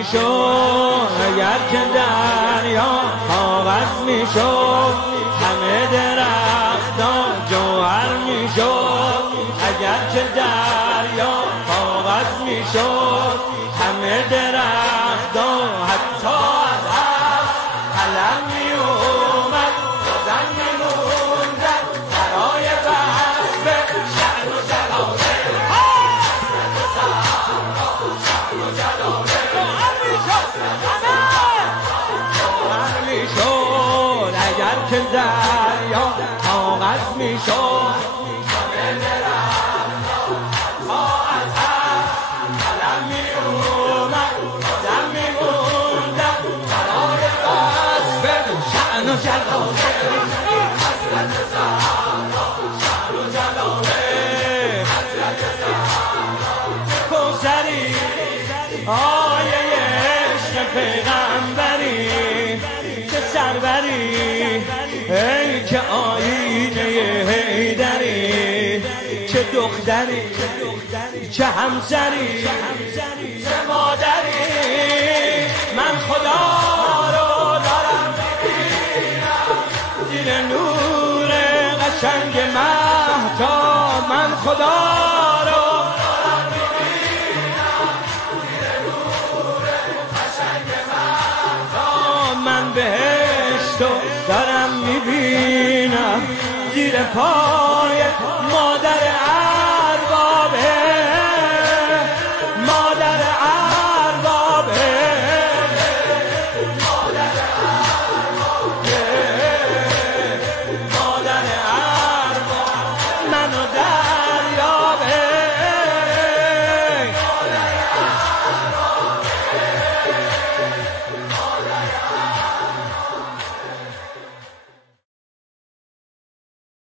میشد اگر که دریا کاغذ میشد، همه درختان جوهر میشد. اگر که دریا کاغذ میشد، همه درختان حتی از قلم میومد، بازم میموندن برای بحث شأن و جلاله. میشد اگر که دریا کاغذ میشد، همه درختان تا از قلم میومد، بازم میموندن برای بحث شأن و جلاله. حضرت زهرا شأن و جلاله، حضرت زهرا کوثری آیه عشق پیغمبری، چه سروری ای که آیینه حیدری، چه دختری چه همسری چه مادری. من خدا رو دارم میبینم زیر نور قشنگ مهتاب، من خدا رو دارم میبینم زیر نور قشنگ مهتاب. من بهشتو دارم میبینم زیر پای